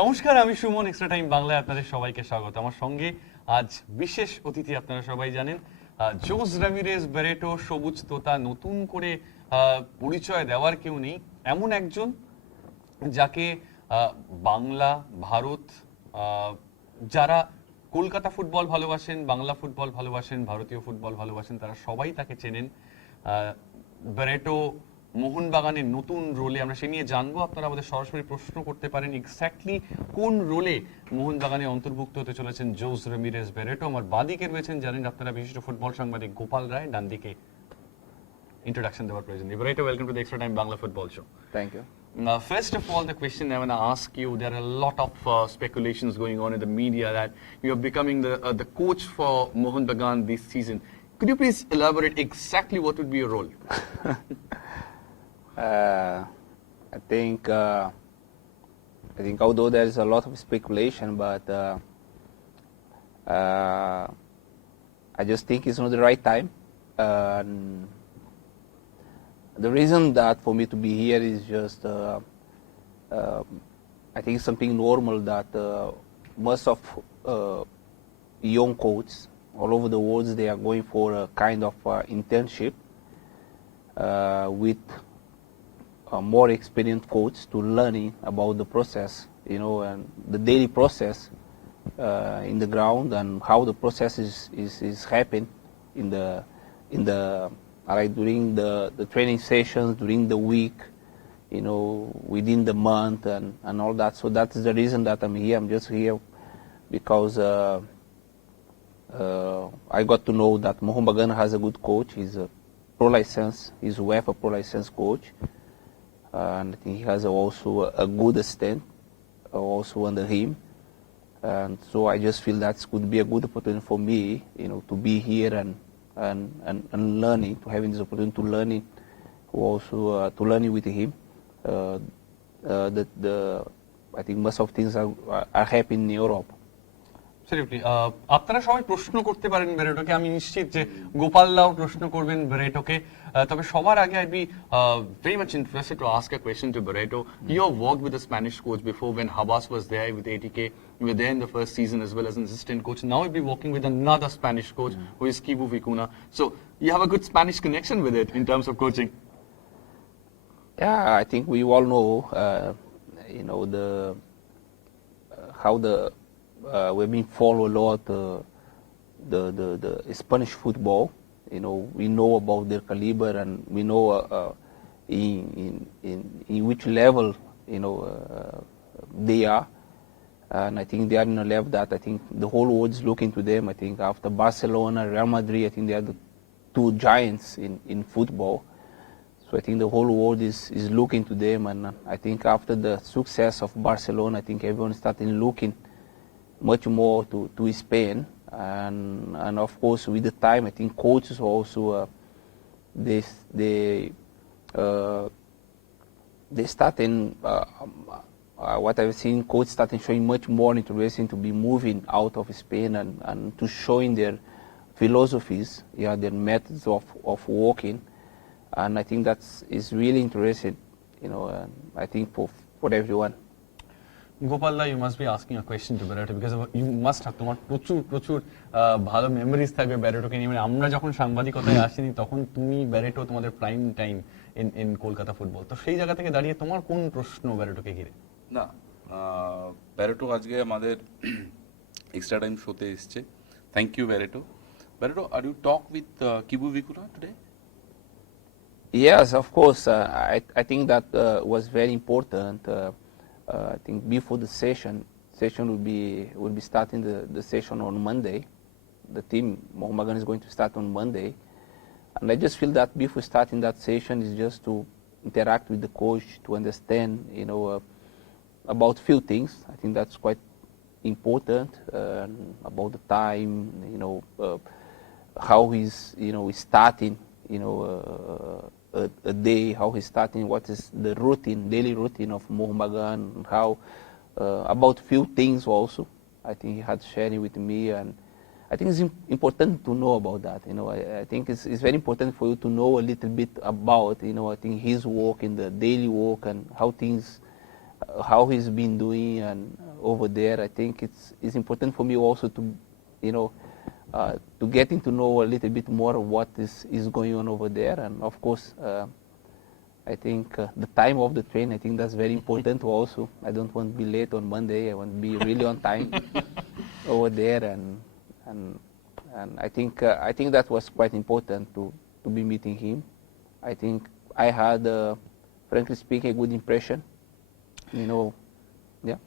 নমস্কার, আমি Suman, extra time বাংলায় আপনাদের সবাইকে স্বাগত। আমার সঙ্গে আজ বিশেষ অতিথি, আপনারা সবাই জানেন, জোস রামিরেজ ব্যারেটো, সবুজ তোতা। নতুন করে পরিচয় দেওয়ার কেউ নেই, এমন একজন যাকে বাংলা, ভারত, যারা কলকাতা ফুটবল ভালোবাসেন, বাংলা ফুটবল ভালোবাসেন, ভারতীয় ফুটবল ভালোবাসেন, তারা সবাই তাকে চেনেন। ব্যারেটো মোহন বাগানের নতুন রোলে, আমরা সে নিয়ে জানবো। আপনারা আমাদের সরাসরি প্রশ্ন করতে পারেন এক্স্যাক্টলি কোন রোলে মোহন বাগানে অন্তর্ভুক্ত হতে চলেছেন জোস রামিরেজ ব্যারেটো। আমার বাদিকে রয়েছেন, জানেন আপনারা, বিশিষ্ট ফুটবল সাংবাদিক গোপাল রায়। ডান দিকে introduction দেওয়ার প্রয়োজন নেই। Barreto, welcome to the Extra Time Bangla Football Show. Thank you. First of all, the question I want to ask you, there are a lot of speculations going on in the media that you are becoming the coach for Mohun Bagan this season. Could you please elaborate exactly what would be your role? I think although there is a lot of speculation, but I just think it's not the right time. The reason that for me to be here is just, I think it's something normal that most of young coaches all over the world, they are going for a kind of internship with a more experienced coach to learning about the process, and the daily process in the ground and how the process is happening in the like during the training sessions, during the week, within the month and all that. So that's the reason that I'm here. I'm just here because I got to know that Mohun Bagan has a good coach. He's a pro license. He's UEFA pro license coach. And I think he has also a good assistant also under him. And so I just feel that could be a good opportunity for me, to be here and learning, to having this opportunity to learning, also to learning with him. I think most of things are happening in Europe. Absolutely. আপনারা সবাই প্রশ্ন করতে পারেন ব্যারেটোকে, আমি নিশ্চিত যে গোপালরাও প্রশ্ন করবেন ব্যারেটোকে। তবে সবার আগে I'd be very much interested to ask a question to Barreto. You have worked with a Spanish coach before when Habas was there with ATK. You were there in the first season as well as an assistant coach. Now you'll be working with another Spanish coach who is Kibu Vicuna. So you have a good Spanish connection with it in terms of coaching. Yeah, I think we all know, how we've been follow a lot the Spanish football. We know about their caliber and we know in which level they are. And I think they are in a level that I think the whole world is looking to them. I think after Barcelona, Real Madrid, I think they are the two giants in football. So I think the whole world is looking to them. And I think after the success of Barcelona, I think everyone started looking much more to Spain. And of course, with the time, I think coaches also they starting. What I've seen, coaches starting showing much more interest to be moving out of Spain and to showing their philosophies, their methods of working, and I think is really interesting, I think for everyone. Gopal, you must be asking a question to Barreto because you must have তোমার প্রচুর ভালো memories থাকবে ব্যারেটোকে নিয়ে। মানে আমরা যখন সাংবাদিকতায় আসিনি তখন তুমি ব্যারেটো তোমাদের prime time in Kolkata football. তো সেই জায়গা থেকে দাঁড়িয়ে তোমার কোন প্রশ্ন ব্যারেটোকে ঘিরে? না, ব্যারেটো আজকে আমাদের এক্সট্রা টাইম শোতে এসছে। Thank you Barreto. Barreto, are you talk with Kibu Vicuna today? Yes, of course. I think that was very important. I think before the session will be starting the session on Monday. The team Mohun Bagan is going to start on Monday, and I just feel that before starting that session is just to interact with the coach to understand, about few things. I think that's quite important, about the time, how he's starting, a day, how he's starting, what is the daily routine of Mohun Bagan, how about few things also. I think he had sharing with me, and I think it's important to know about that. I think it's very important for you to know a little bit about, I think his work in the daily work and how he's been doing and over there. I think it's important for me also to, to getting to know a little bit more of what is going on over there. And of course, I think the time of the train, I think that's very important also. I don't want to be late on Monday. I want to be really on time over there. And I think that was quite important to be meeting him. I think I had, frankly speaking, a good impression. Yeah.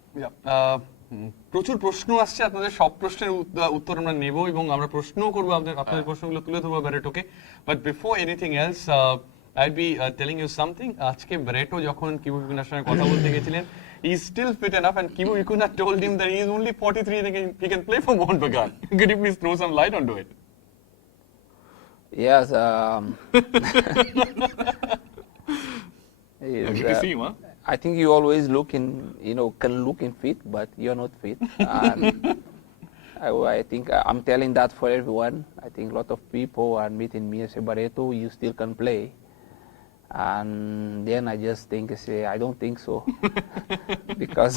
প্রচুর প্রশ্ন আসছে, আপনাদের সব প্রশ্নের উত্তর আমরা নেব এবং আমরা প্রশ্নও করবো, আপনাদের প্রশ্নগুলো তুলে ধরবো ব্যারেটোকে। But before anything else I'd be telling you something. আজকে ব্যারেটো যখন কিবু ভিকুনার সঙ্গে কথা বলতে গেছিলেন, he is still fit enough, and Kibu Vikuna told him that he is only 43 and he can play for Mohun Bagan. Could you please throw some light onto it? Yes. Good to see you, huh? I think you always can look in fit, but you're not fit. And I think I'm telling that for everyone. I think a lot of people are meeting me and say, Barreto, you still can play. And then I just think, I don't think so. Because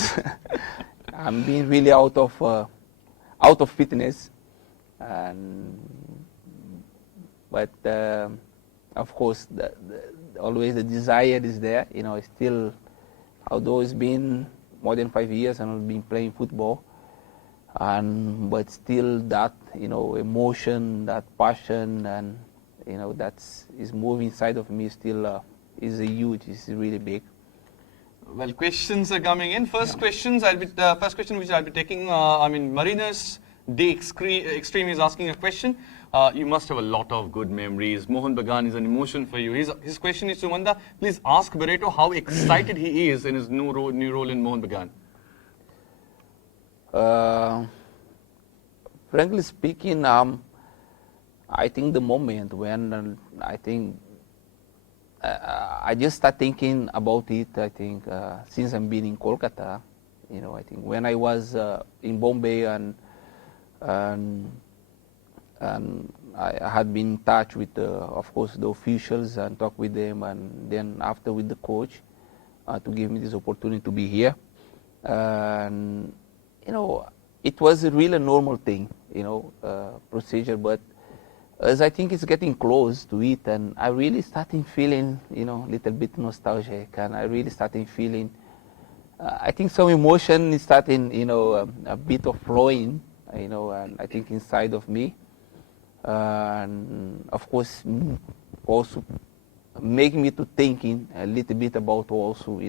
I'm being really out of fitness. But of course, always the desire is there. Still, although it's been more than 5 years and I've been playing football, but still that emotion, that passion, and that is moving inside of me still is is really big. Well, questions are coming in. First question which I'll be taking. Mariners Day Extreme is asking a question. You must have a lot of good memories. Mohun Bagan is an emotion for you. His question is, Sumanda, please ask Barreto how excited he is in his new role in Mohun Bagan. Frankly speaking, I think the moment when I think I just start thinking about it. I think since I'm been in Kolkata, I think when I was in Bombay and I had been in touch with, of course, the officials and talk with them, and then after with the coach to give me this opportunity to be here. And it was a really normal thing, procedure. But as I think it's getting close to it, and I really starting feeling, a little bit nostalgic, and I really starting feeling, I think some emotion is starting, a bit of flowing, and I think inside of me. And of course, also making me to thinking a little bit about also,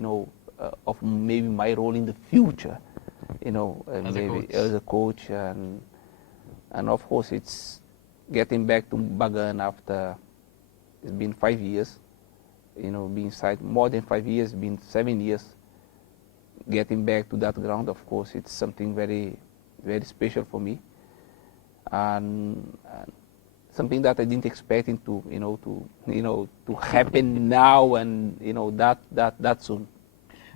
of maybe my role in the future, as a coach, and of course it's getting back to Bagan after it's been 5 years, being inside more than 5 years, been 7 years, getting back to that ground. Of course, it's something very, very special for me, and something that I didn't expect it to happen now, and that soon.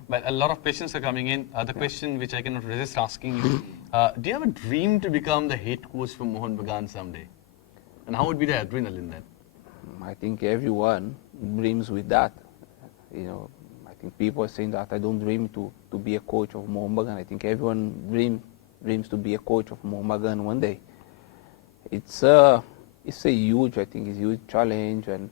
But a lot of questions are coming in. The question which I cannot resist asking you, do you have a dream to become the head coach for Mohun Bagan someday? And how would be the adrenaline then? I think everyone dreams with that. I think people are saying that I don't dream to be a coach of Mohun Bagan. I think everyone dreams to be a coach of Mohun Bagan one day. It's a huge challenge, and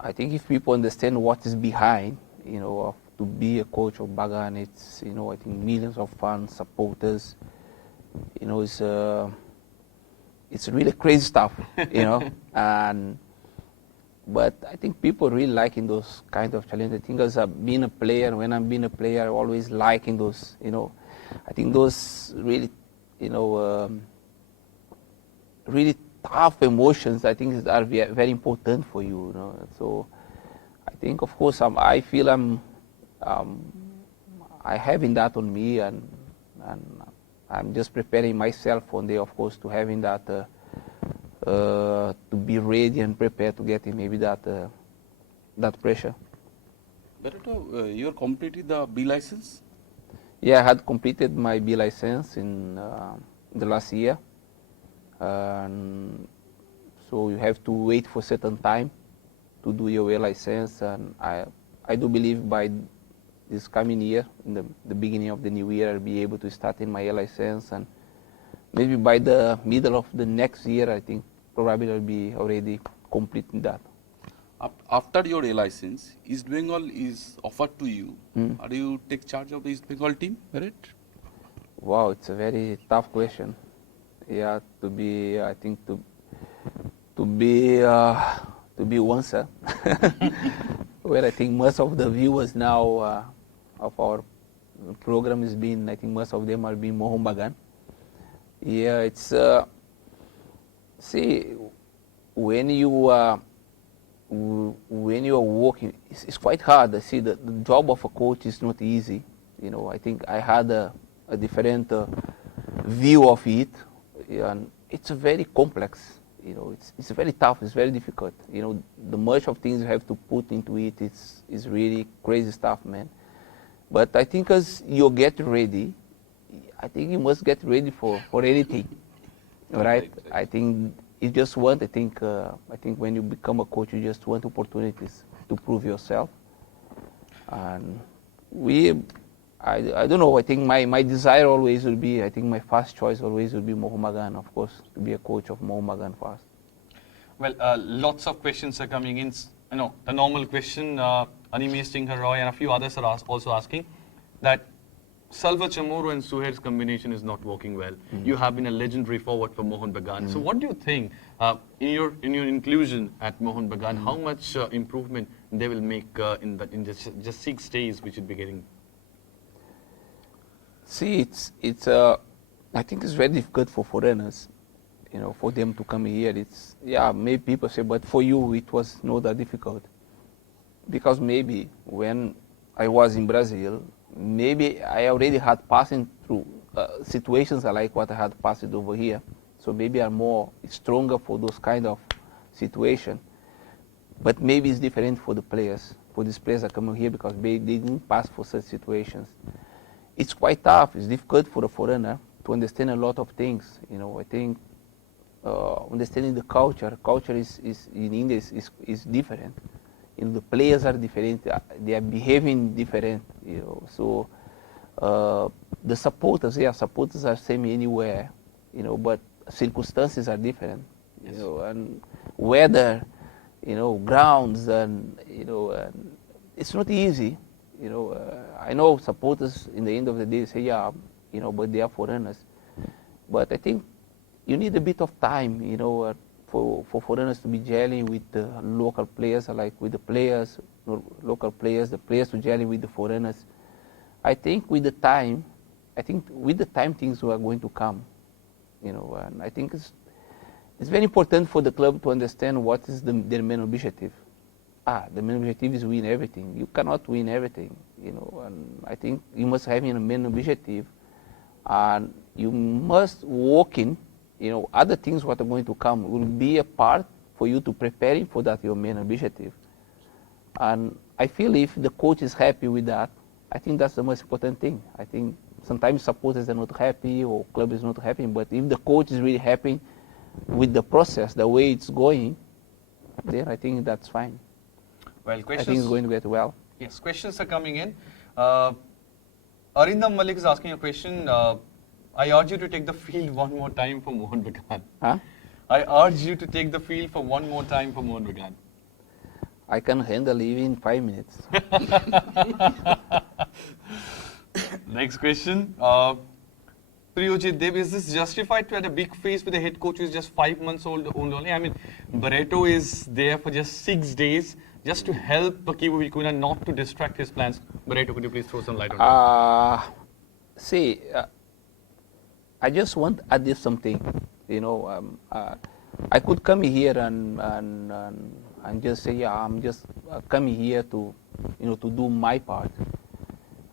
I think if people understand what is behind, to be a coach of Bagan, it's, I think millions of fans, supporters, it's really crazy stuff, but I think people really liking those kind of challenges. I think as being a player, when I'm being a player, I always liking those, I think those really, really tough emotions, I think are very important for you, So I think, of course, I feel I having that on me, and I'm just preparing myself one day, of course, to having that, to be ready and prepared to get maybe that pressure. Barreto, you completed the B license? Yeah, I had completed my B license in the last year. So you have to wait for certain time to do your A license, and I do believe by this coming year, in the beginning of the new year, I'll be able to start in my license, and maybe by the middle of the next year, I think probably I'll be already completing that. After your A license, East Bengal is offered to you. Are you take charge of the East Bengal team, Barrett? Wow, it's a very tough question. Yeah, to be, I think to be answer. Where I think most of the viewers now of our program is being, I think most of them are being Mohun Bagan. Yeah, it's see, when you are working, it's quite hard. I see the job of a coach is not easy. You know, I think I had a different view of it, and it's very complex. You know, it's very tough. It's very difficult. You know, the much of things you have to put into it, it's really crazy stuff, man. But I think as you get ready, I think you must get ready for anything, right? I think you just want. I think when you become a coach, you just want opportunities to prove yourself. And I don't know. I think my desire always will be. I think my first choice always will be Mohun Bagan, of course, to be a coach of Mohun Bagan first. Well, lots of questions are coming in. You know, the normal question, Animesh Singh Roy and a few others are also asking that Salva Chamorro and Suhair's combination is not working well. You have been a legendary forward for Mohun Bagan. So what do you think in your inclusion at Mohun Bagan, how much improvement they will make in just 6 days which will be getting? See, I think it's very difficult for foreigners, you know, for them to come here. Maybe people say, but for you it was not that difficult. Because maybe when I was in Brazil, maybe I already had passing through situations like what I had passed over here. So maybe I'm more stronger for those kind of situations. But maybe it's different for the players, for these players that come here because they didn't pass for such situations. It's quite tough. It's difficult for a foreigner to understand a lot of things. You know, I think understanding the culture is in India is different. You know, the players are different. They are behaving different. You know, so the supporters are same anywhere. You know, but circumstances are different. Yes. You know, and weather, you know, grounds, and you know, and it's not easy. You know, I know supporters in the end of the day say, yeah, you know, but they are foreigners. But I think you need a bit of time, you know, for foreigners to be gelling with the local players, like with the players, local players, the players to gelling with the foreigners. I think with the time things are going to come, you know, and I think it's very important for the club to understand what is their main objective. The main objective is win everything. You cannot win everything, you know, and I think you must have a main objective, and you must work in, you know, other things what are going to come will be a part for you to preparing for that, your main objective. And I feel if the coach is happy with that, I think that's the most important thing. I think sometimes supporters are not happy or club is not happy, but if the coach is really happy with the process, the way it's going, then I think that's fine. Well, I questions. think it's going to get well. Yes, questions are coming in. Arindam Malik is asking a question. I urge you to take the field one more time for Mohun Bagan. Huh? I urge you to take the field for one more time for Mohun Bagan. I can handle it in 5 minutes. Next question. Priyojit Dev, is this justified to have a big face with a head coach who is just 5 months old only? I mean, Barreto is there for just 6 days just to help Kibu Vikuna not to distract his plans. Barreto, could you please throw some light on that? See, I just want to add something. You know, I could come here and just say, yeah, I'm just coming here to, you know, to do my part.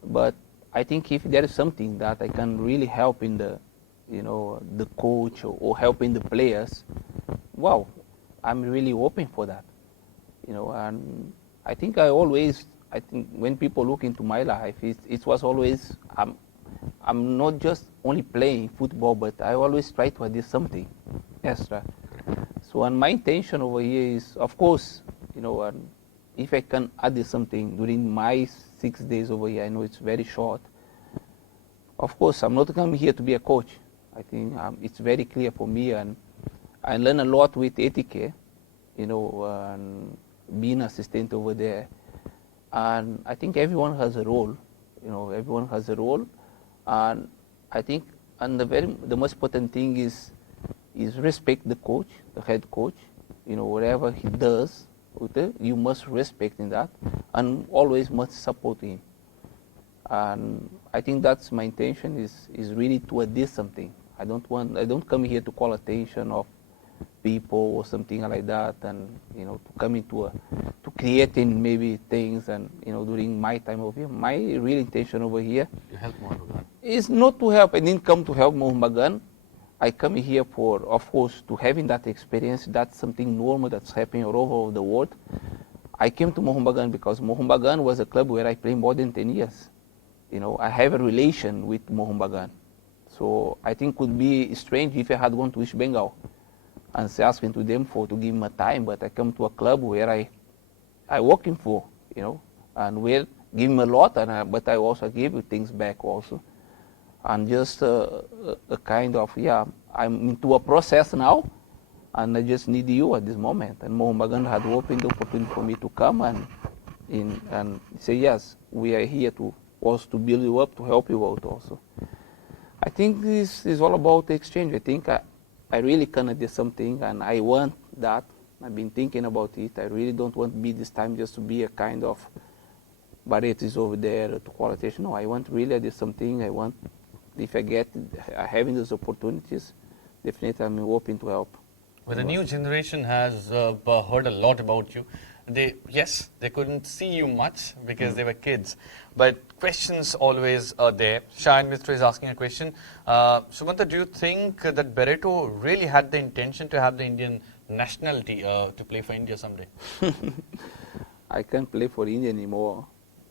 But I think if there is something that I can really help in the, you know, the coach or helping the players, wow, I'm really open for that. You know, and I think when people look into my life, it was always, I'm not just only playing football, but I always try to do something extra. So, and my intention over here is, of course, you know, if I can add something during my 6 days over here, I know it's very short. Of course, I'm not coming here to be a coach. I think it's very clear for me, and I learn a lot with etiquette, and being assistant over there. And I think everyone has a role, everyone has a role. And I think, and the most important thing is respect the coach, the head coach, whatever he does, you must respect in that, and always must support him. And I think that's my intention is really to add something. I don't come here to call attention of people or something like that, and to come into to creating maybe things, and during my time over here, my real intention over here You help Mohun Bagan. is not to help. I didn't come to help Mohun Bagan. I come here for, of course, to having that experience. That's something normal that's happening all over the world. I came to Mohun Bagan because Mohun Bagan was a club where I played more than 10 years. I have a relation with Mohun Bagan. So I think it would be strange if I had gone to East Bengal and asking to them to give me time, but I come to a club where I working for, and where give me a lot, but I also give things back also. And just a kind of, I'm into a process now, and I just need you at this moment. And Mohun Bagan had opened the opportunity for me to come and say, yes, we are here to also to build you up, to help you out also. I think this is all about the exchange. I think I really can do something, and I want that. I've been thinking about it. I really don't want to be this time just to be a kind of Barreto is over there to qualification. No, I want really to do something. I want, if I get having those opportunities, definitely I'm open to help. Well, the new generation has heard a lot about you. They couldn't see you much because they were kids, but questions always are there. Shayan Mitra is asking a question. Sumanta, do you think that Barreto really had the intention to have the Indian nationality to play for India someday? I can't play for India anymore.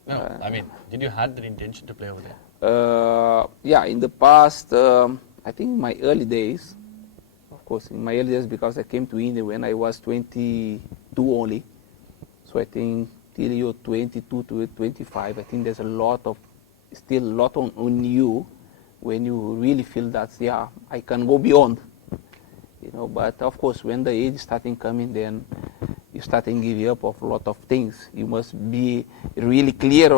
No, I mean, did you have the intention to play over there? In the past, I think in my early days, of course, in my early days, because I came to India when I was 22 only. So I think till you're 22 to 25, I think there's still a lot on you when you really feel that, I can go beyond. But of course, when the age starting coming, then you starting giving up of a lot of things. You must be really clear,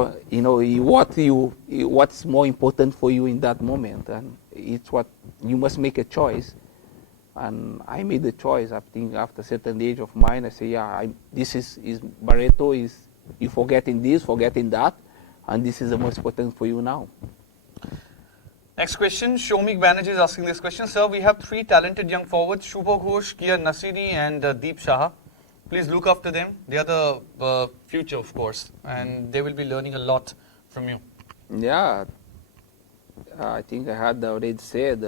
what's more important for you in that moment, and it's what you must make a choice. And I made the choice. I think after a certain age of mine, I say, this is Barreto. Is you forgetting this, forgetting that, and this is the most important for you now. Next question, Shomik Banerjee is asking this question. Sir, we have 3 talented young forwards, Shubha Ghosh, Kian Nasiri and Deep Shaha. Please look after them. They are the future, of course, and they will be learning a lot from you. Yeah, I think I had already said,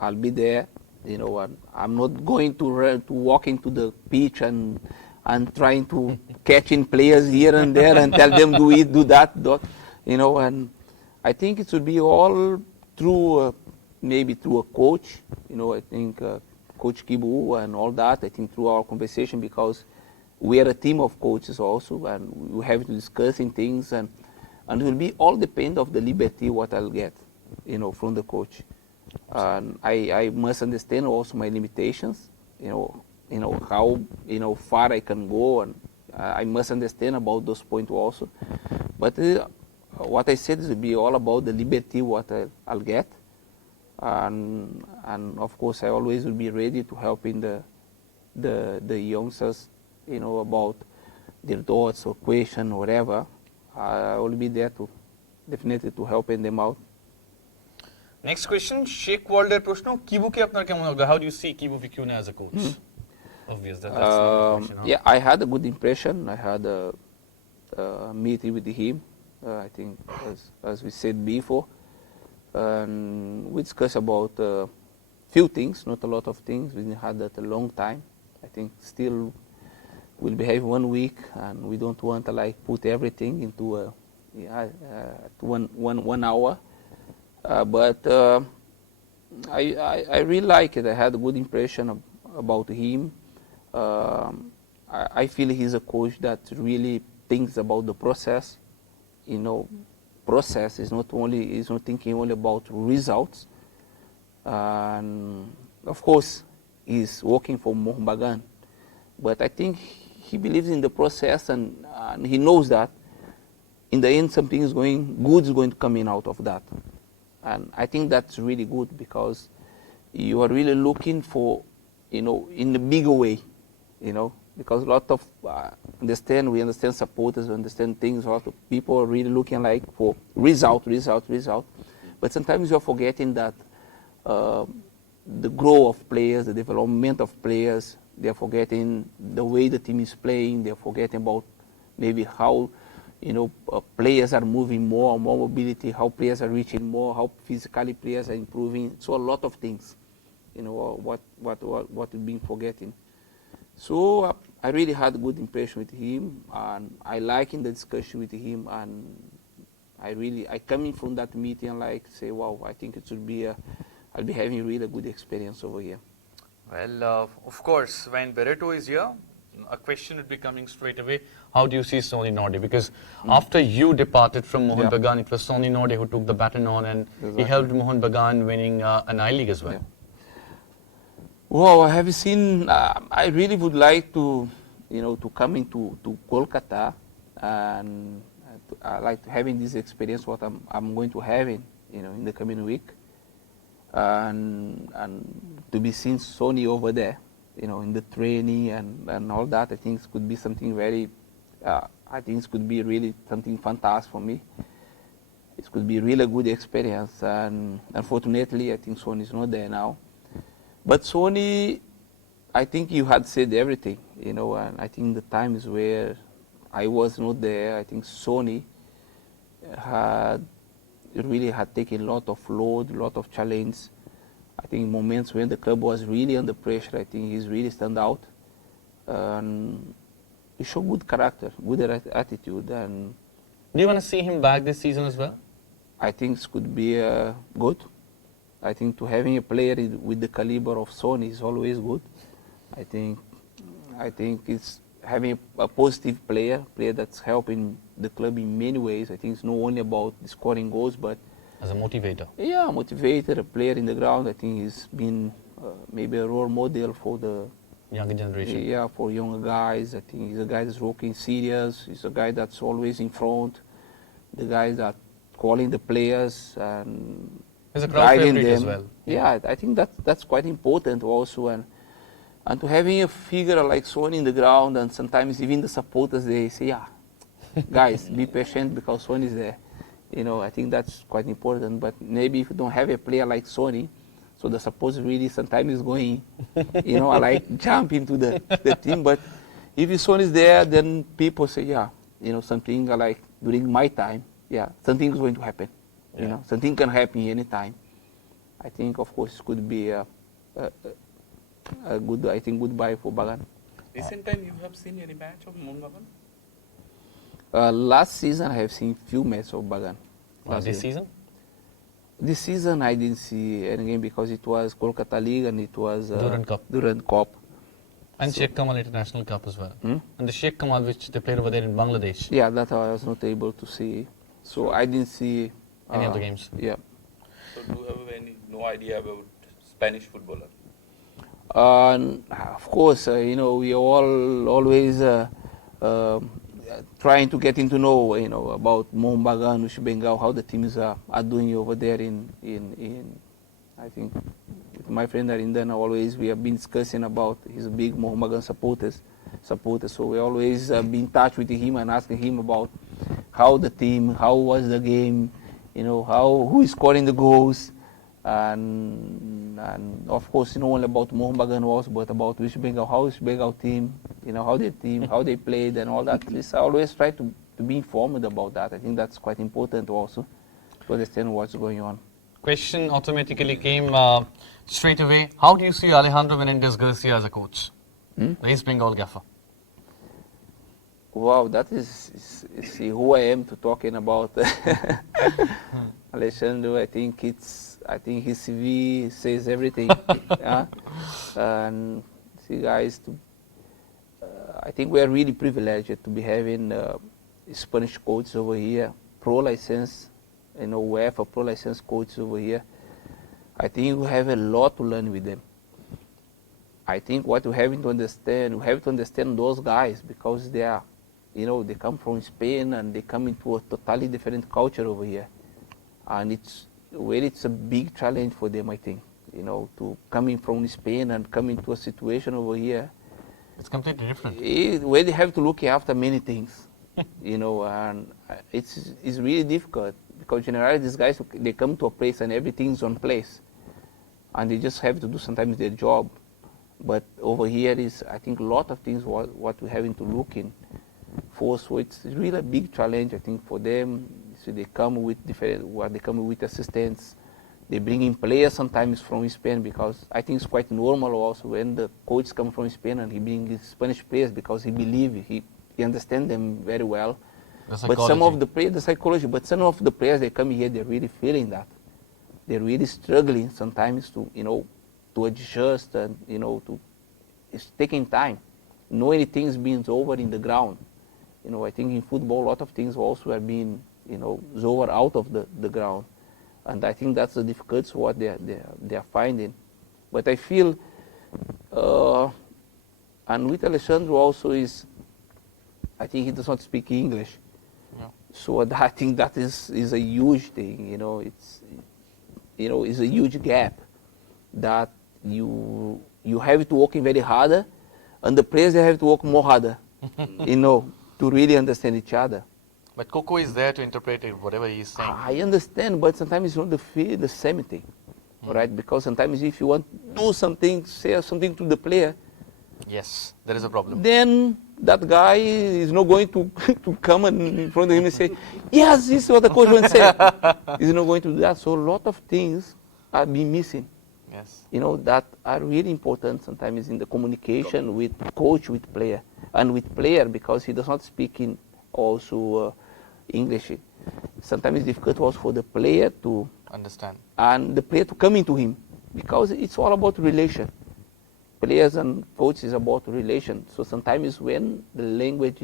I'll be there, I'm not going to walk into the pitch and trying to catch in players here and there and tell them do that, and I think it should be all through, maybe through a coach, I think Coach Kibu and all that, I think through our conversation, because we are a team of coaches also, and we have to discussing things, and it will be all depend of the liberty what I'll get, from the coach. And I must understand also my limitations, how far I can go, and I must understand about those points also. But what I said is will be all about the liberty what I'll get, and of course I always will be ready to help in the youngsters, about their thoughts or question or whatever. I will be there to definitely to helping them out. Next question, Sheikh Walder প্রশ্ন কিবুকে আপনার কেমন লাগলো? How do you see Kibu Vikune as a coach? Obvious that's the question. I had a good impression. I had a meeting with him. I think as we said before, and we discussed about few things, not a lot of things. We didn't have that a long time. I think still we'll behave 1 week, and we don't want to put everything into one hour. But I really like it. I had a good impression about him. I feel he's a coach that really thinks about the process. You know, process is not thinking only about results. And of course, he's working for Mohun Bagan, but I think he believes in the process, and he knows that in the end something is good is going to come in out of that. And I think that's really good, because you are really looking for, in a bigger way, because a lot of we understand supporters, we understand things. A lot of people are really looking like for result. But sometimes you're forgetting that the growth of players, the development of players, they're forgetting the way the team is playing. They're forgetting about maybe how players are moving more mobility, how players are reaching more, how physically players are improving. So a lot of things, what we've been forgetting. So I really had a good impression with him, and I like in the discussion with him, and I coming from that meeting and say, wow, I think it should be I'll be having a really good experience over here. Well, of course, when Barreto is here, a question would be coming straight away. How do you see Sonny Norde? Because after you departed from Mohun Bagan, it was Sonny Norde who took the baton on, and he helped Mohun Bagan winning an I-League as well. Yeah. Well, I have seen. I really would like to, to come into Kolkata, and I like having this experience. What I'm going to have in the coming week, and to be seeing Sonny over there, in the training and all that. I think it could be something very. I think it could be really something fantastic for me. It could be really good experience, and unfortunately, I think Sonny is not there now. But Sonny, I think you had said everything, and I think the times where I was not there, I think Sonny really had taken a lot of load, a lot of challenge. I think moments when the club was really under pressure, I think he's really stand out. He showed good character, good attitude, and do you want to see him back this season as well? I think it could be good. I think to having a player with the caliber of Sonny is always good. I think it's having a positive player that's helping the club in many ways. I think it's not only about scoring goals, but as a motivator. Yeah, motivator, a player in the ground. I think he's been maybe a role model for the younger generation. Yeah, for younger guys. I think he's a guy that's working serious. He's a guy that's always in front. The guy that calling the players and he's a crowd favorite them as well. Yeah, I think that's quite important also, and to having a figure like Sonny in the ground, and sometimes even the supporters, they say, yeah, guys, be patient because Sonny is there. I think that's quite important. But maybe if you don't have a player like Sonny, so the supporters really sometimes is going, like jump into the team. But if Sonny is there, then people say, yeah, something like during my time, yeah, something is going to happen. Something can happen anytime. I think, of course, it could be a good, goodbye for Bagan. Recent time, you have seen any match of Mohun Bagan? Last season, I have seen few matches of Bagan. This season? This season, I didn't see any game because it was Kolkata League and it was Durand Cup. And So- Sheikh Kamal International Cup as well. Hmm? And the Sheikh Kamal, which they played over there in Bangladesh. Yeah, that I was not able to see. So I didn't see Any other games? Yeah. So do you have no idea about Spanish footballer? Of course, we are all always trying to getting to know, about Mohun Bagan, West Bengal, how the teams are doing over there in I think, with my friend Arindan, always we have been discussing about his big Mohun Bagan supporters. So we always be in touch with him and asking him about how the team, how was the game, who is scoring the goals, and of course, not only about Mohun Bagan also, but about West Bengal, how West Bengal team, how they played and all that. I always try to be informed about that. I think that's quite important also to understand what's going on. Question automatically came straight away. How do you see Alejandro Menendez Garcia as a coach? The East Bengal gaffer. Wow, that is see who I am to talking about Alessandro. I think his CV says everything. Yeah? And see, guys, I think we are really privileged to be having Spanish coaches over here, pro license, UEFA pro license coaches over here. I think we have a lot to learn with them. I think what we have to understand those guys, because they are, they come from Spain and they come into a totally different culture over here. And it's a big challenge for them, I think, to coming from Spain and coming to a situation over here. It's completely different. Where they have to look after many things, and it's really difficult, because generally these guys, they come to a place and everything's on place, and they just have to do sometimes their job. But over here is, I think, a lot of things what we're having to look in for. So it's really a big challenge, I think, for them. So they come with assistants. They bring in players sometimes from Spain, because I think it's quite normal also when the coach come from Spain and he brings Spanish players, because he believes he understands them very well. But some of the players, the psychology, but some of the players, they come here, they're really feeling that. They're really struggling sometimes to, to adjust, and, it's taking time. Knowing things being over in the ground. I think in football, a lot of things also are being, over out of the ground. And I think that's the difficulty what they are finding. But I feel, and with Alessandro also is, I think he does not speak English. Yeah. So I think that is a huge thing, it's a huge gap that you have to work very harder, and the players, they have to work more harder, to really understand each other. But Coco is there to interpret whatever he's saying. I understand, but sometimes it's not the same thing, right? Because sometimes if you want to do something, say something to the player, Yes, there is a problem. then that guy is not going to come in front of him and say, yes, this is what the coach wants to say. He's not going to do that. So a lot of things are being missing. Yes. That are really important sometimes in the communication with coach, with player, and with player, because he does not speak in also English. Sometimes it's difficult also for the player to Understand. and the player to come into him, because it's all about relation. Players and coaches is about relation. So sometimes when the language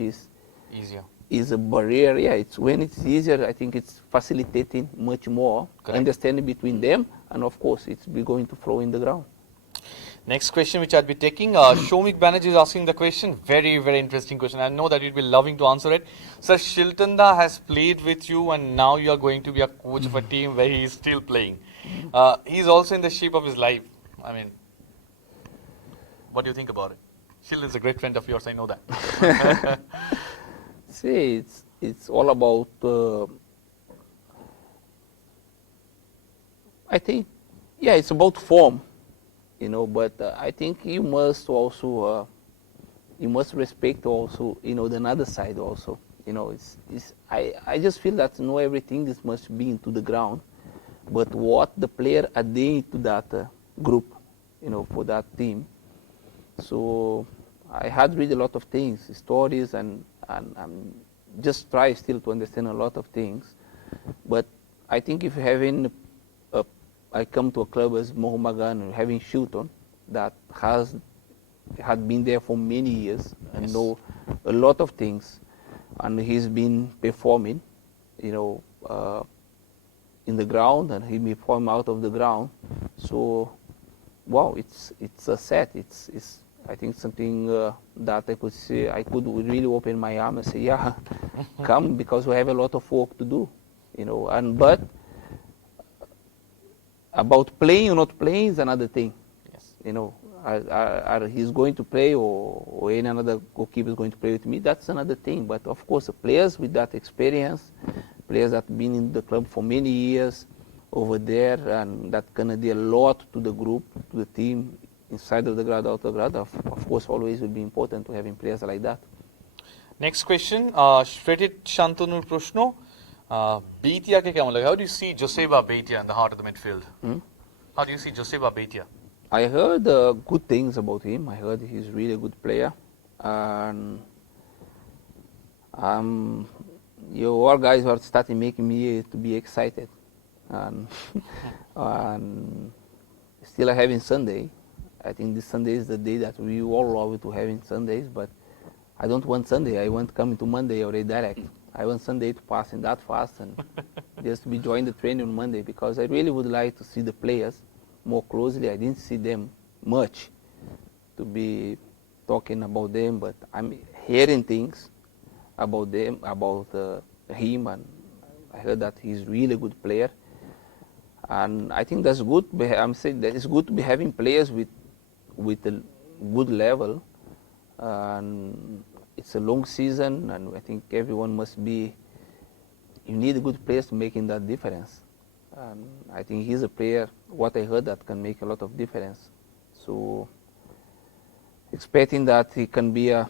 Easier. is a barrier, it's when it's easier, I think it's facilitating much more understanding between them, and of course it's going to flow in the ground. Next question which I'll be taking, Shomik Banerjee is asking the question, very, very interesting question. I know that you'll be loving to answer it. Sir, Shiltanda has played with you and now you are going to be a coach of a team where he is still playing. He's also in the shape of his life. I mean, what do you think about it? Shilton is a great friend of yours, I know that. See, it's all about, I think, it's about form. But I think you must also, you must respect also, the another side also. I just feel that everything is must be into the ground, but what the player adding to that group, for that team. So I had read a lot of things, stories, and just try still to understand a lot of things. But I think if having I come to a club as Mohun Bagan, having Shilton, that had been there for many years and know a lot of things, and he's been performing, in the ground, and he perform out of the ground. So, wow, it's a set. It's I think something that I could say, I could really open my arm and say, yeah, come, because we have a lot of work to do, but about playing or not playing is another thing. Yes. He's going to play or any another goalkeeper is going to play with me, that's another thing. But of course, the players with that experience, players that have been in the club for many years over there, and that can do a lot to the group, to the team, inside of the ground, out of the ground, of course, always will be important to having players like that. Next question, Shretit Shantanur Proshno. Beitia ke kya laga? How do you see Joseba Beitia in the heart of the midfield? How do you see Joseba Beitia? I heard good things about him. I heard he's really a good player, and you all guys are starting making me to be excited, and still having Sunday. I think this Sunday is the day that we all love to having Sundays, but I don't want Sunday. I want coming to Monday already direct. I want Sunday to pass in that fast and just be join the training on Monday because I really would like to see the players more closely. I didn't see them much to be talking about them, but I'm hearing things about them, about him, and I heard that he's really good player. And I think that's good. I'm saying that it's good to be having players with a good level. And it's a long season, and I think everyone must be. You need good players to make in that difference. And I think he's a player. What I heard that can make a lot of difference. So expecting that he can be a,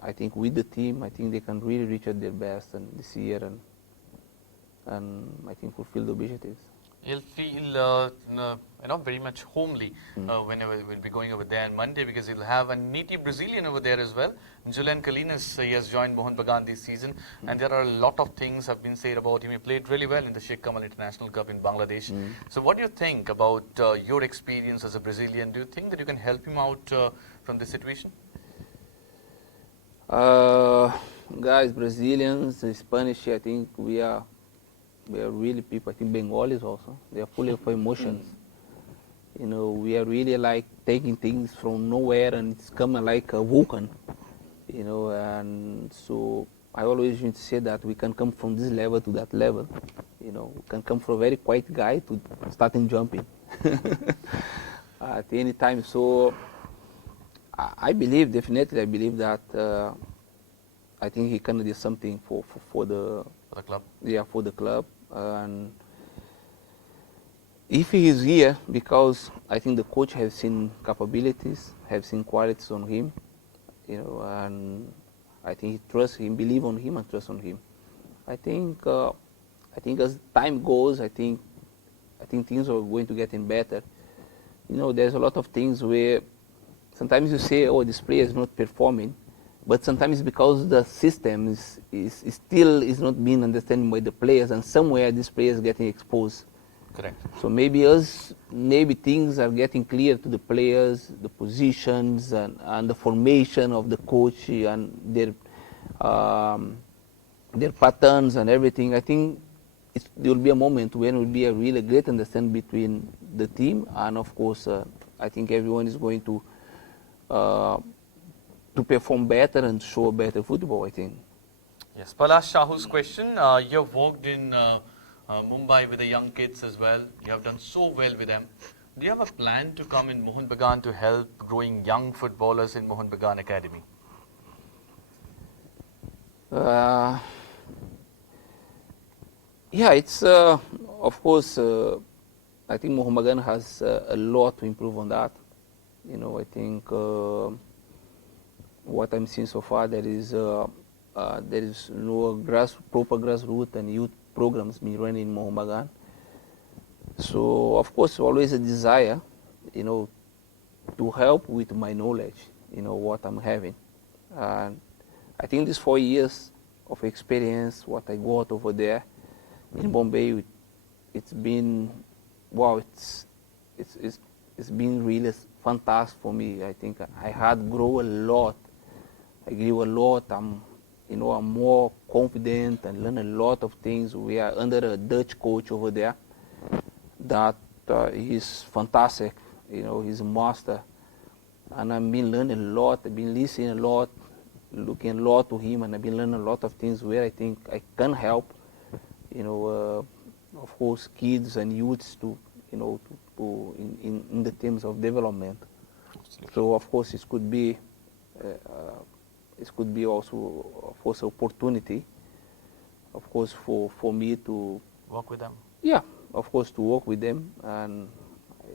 I think with the team, I think they can really reach at their best and this year and I think fulfill the objectives. He'll feel, very much homely whenever we'll be going over there on Monday because he'll have a native Brazilian over there as well. Julian Colinas, he has joined Mohun Bagan this season, and there are a lot of things have been said about him. He played really well in the Sheikh Kamal International Cup in Bangladesh. So what do you think about your experience as a Brazilian? Do you think that you can help him out from this situation? Guys, Brazilians, Spanish, I think we are really people, I think Bengalis also, they are full of emotions. We are really like taking things from nowhere and it's coming like a vulcan, and so I always used to say that we can come from this level to that level. We can come from a very quiet guy to starting jumping at any time. So I believe, definitely, I believe that I think he can do something for the club. Yeah, for the club. And if he is here, because I think the coach has seen capabilities, have seen qualities on him, and I think he trusts him, believe on him, and trust on him. I think as time goes, I think things are going to get in better. There's a lot of things where sometimes you say, oh, this player is not performing. But sometimes because the system is still not being understood by the players, and somewhere these players getting exposed. Correct. So maybe things are getting clear to the players, the positions and the formation of the coach and their patterns and everything. I think there will be a moment when there will be a really great understanding between the team, and of course, I think everyone is going to perform better and show better football, I think. Yes, Palash Shahu's question. You've worked in Mumbai with the young kids as well. You have done so well with them. Do you have a plan to come in Mohun Bagan to help growing young footballers in Mohun Bagan Academy? Yeah, it's of course. I think Mohun Bagan has a lot to improve on that. I think what I'm seeing so far, there is no proper grassroots and youth programs being run in Mohun Bagan. So of course, always a desire, to help with my knowledge, what I'm having. And I think these 4 years of experience, what I got over there in Bombay, it's been, wow, it's been really fantastic for me. I think I had grown a lot. I grew a lot. I'm more confident and learn a lot of things. We are under a Dutch coach over there that he's fantastic. He's a master. And I've been learning a lot. I've been listening a lot, looking a lot to him, and I've been learning a lot of things where I think I can help, of course, kids and youths to in the terms of development. So of course it could be also of course opportunity, of course for me to work with them. Yeah, of course to work with them, and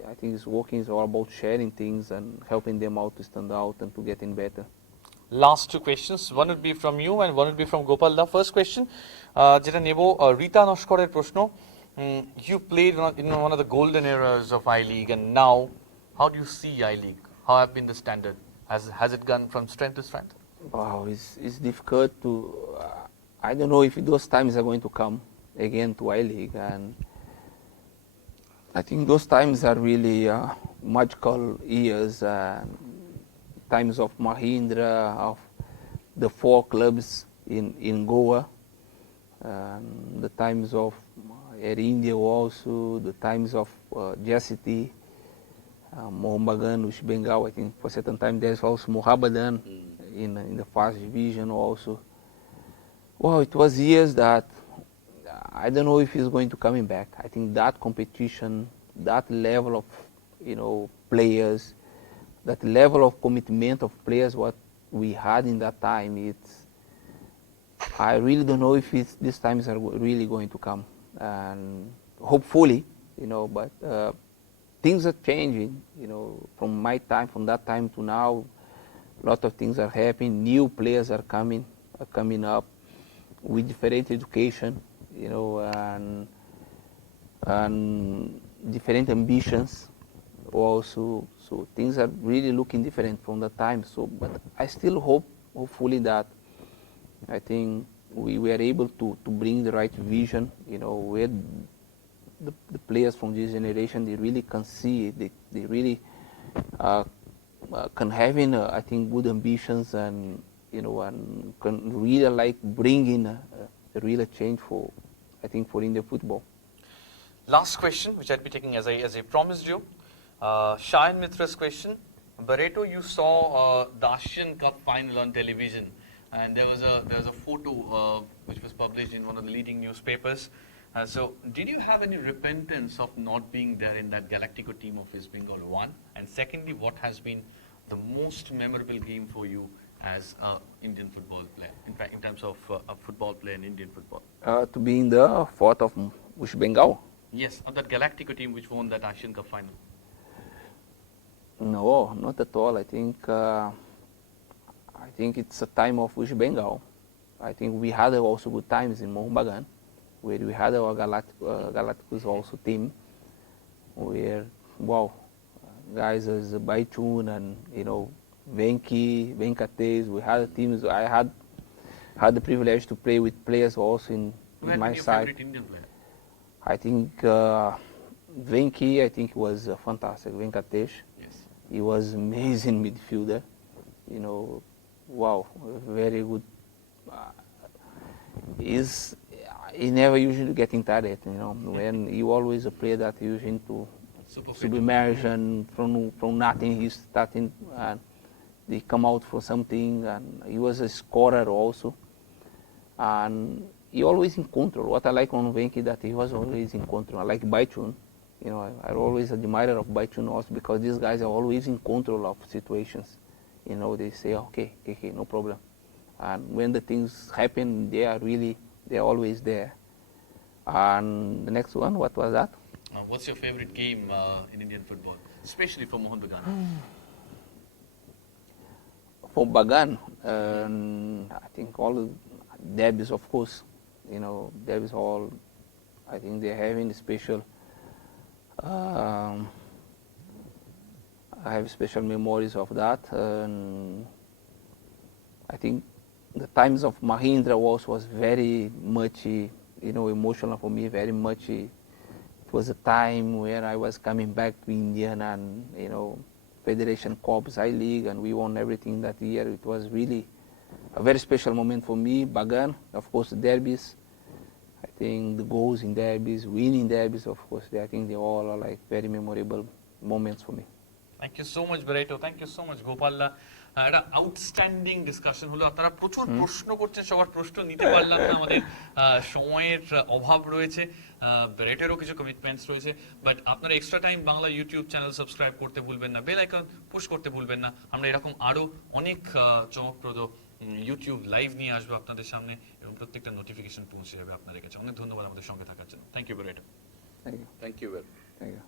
I think working is all about sharing things and helping them out to stand out and to get in better. Last two questions. One would be from you and one would be from Gopal. The first question, যেটা নেব Rita নস্করের প্রশ্ন. You played in one of the golden eras of I-League, and now, how do you see I-League? How have been the standard? Has it gone from strength to strength? Wow, it's difficult to. I don't know if those times are going to come again to I-League, and I think those times are really magical years. times of Mahindra, of the 4 clubs in Goa, the times of Air India also, the times of JCT, Mohun Bagan, West Bengal. I think for a certain time there's also Mohun Bagan in the first division also. Well, it was years that I don't know if he's going to coming back. I think that competition, that level of, players, that level of commitment of players, what we had in that time, I really don't know if these times are really going to come. And hopefully, but things are changing, from my time, from that time to now. A lot of things are happening. New players are coming up with different education, and different ambitions also. So things are really looking different from the time. So, but I still hopefully that I think we were able to bring the right vision, where the players from this generation, they really can see, they really can have I think good ambitions, and and can really bring in a real change for Indian football. Last question, which I'll be taking as I promised you. Shayan Mitra's question. Barreto, you saw the Asian Cup final on television, and there was a photo which was published in one of the leading newspapers. So, did you have any repentance of not being there in that Galactico team of West Bengal? One, and secondly, what has been the most memorable game for you as an Indian football player? In fact, in terms of a football player in Indian football. To be in the fourth of West Bengal. Yes, of that Galactico team which won that Asian Cup final. No, not at all. I think it's a time of West Bengal. I think we had also good times in Mohun Bagan, where we had our Galacticos also team, where guys as Baitun and Venki, Venkatesh, we had teams. I had the privilege to play with players also in my side. Favorite Indian player? I think Venki, I think was fantastic. Venkatesh, Yes. he was amazing midfielder. Very good. He never usually getting tired. When he always a player that usually to submerge, and from nothing he's starting, and they come out for something, and he was a scorer also, and he always in control. What I like on Venki, that he was always in control. I like Baichun. I always admire of Baichun also, because these guys are always in control of situations. They say, okay, no problem. And when the things happen, they are always there. And the next one, what was that? What's your favorite game in Indian football, especially for Mohun Bagan? For Bagan, I think all the derbies, of course. Derbies all, I think they're having special. I have special memories of that. I think the times of Mahindra was very much, emotional for me. Very much. It was a time where I was coming back to Indian, and Federation Cups, I League, and we won everything that year. It was really a very special moment for me. Bagan, of course, the derbies. I think the goals in derbies, winning derbies, of course, I think they all are very memorable moments for me. Thank you so much, Barreto. Thank you so much, Gopal. একটা outstanding discussion হলো। আপনারা প্রচুর প্রশ্ন করছেন, সবার প্রশ্ন নিতে পারলাম না, আমাদের সময়ের অভাব রয়েছে, রেটেরও কিছু কমিটমেন্টস রয়েছে। বাট আপনারা extra time Bangla YouTube channel subscribe করতে ভুলবেন না, বেল আইকন পুশ করতে ভুলবেন না। আমরা এরকম আরো অনেক চমকপ্রদ ইউটিউব লাইভ নিয়ে আসবো আপনাদের সামনে, এবং প্রত্যেকটা নোটিফিকেশন পৌঁছে যাবে আপনাদের কাছে। অনেক ধন্যবাদ আমাদের সঙ্গে থাকার জন্য। Thank you, Barreto. Thank you. Thank you very much. Thank you.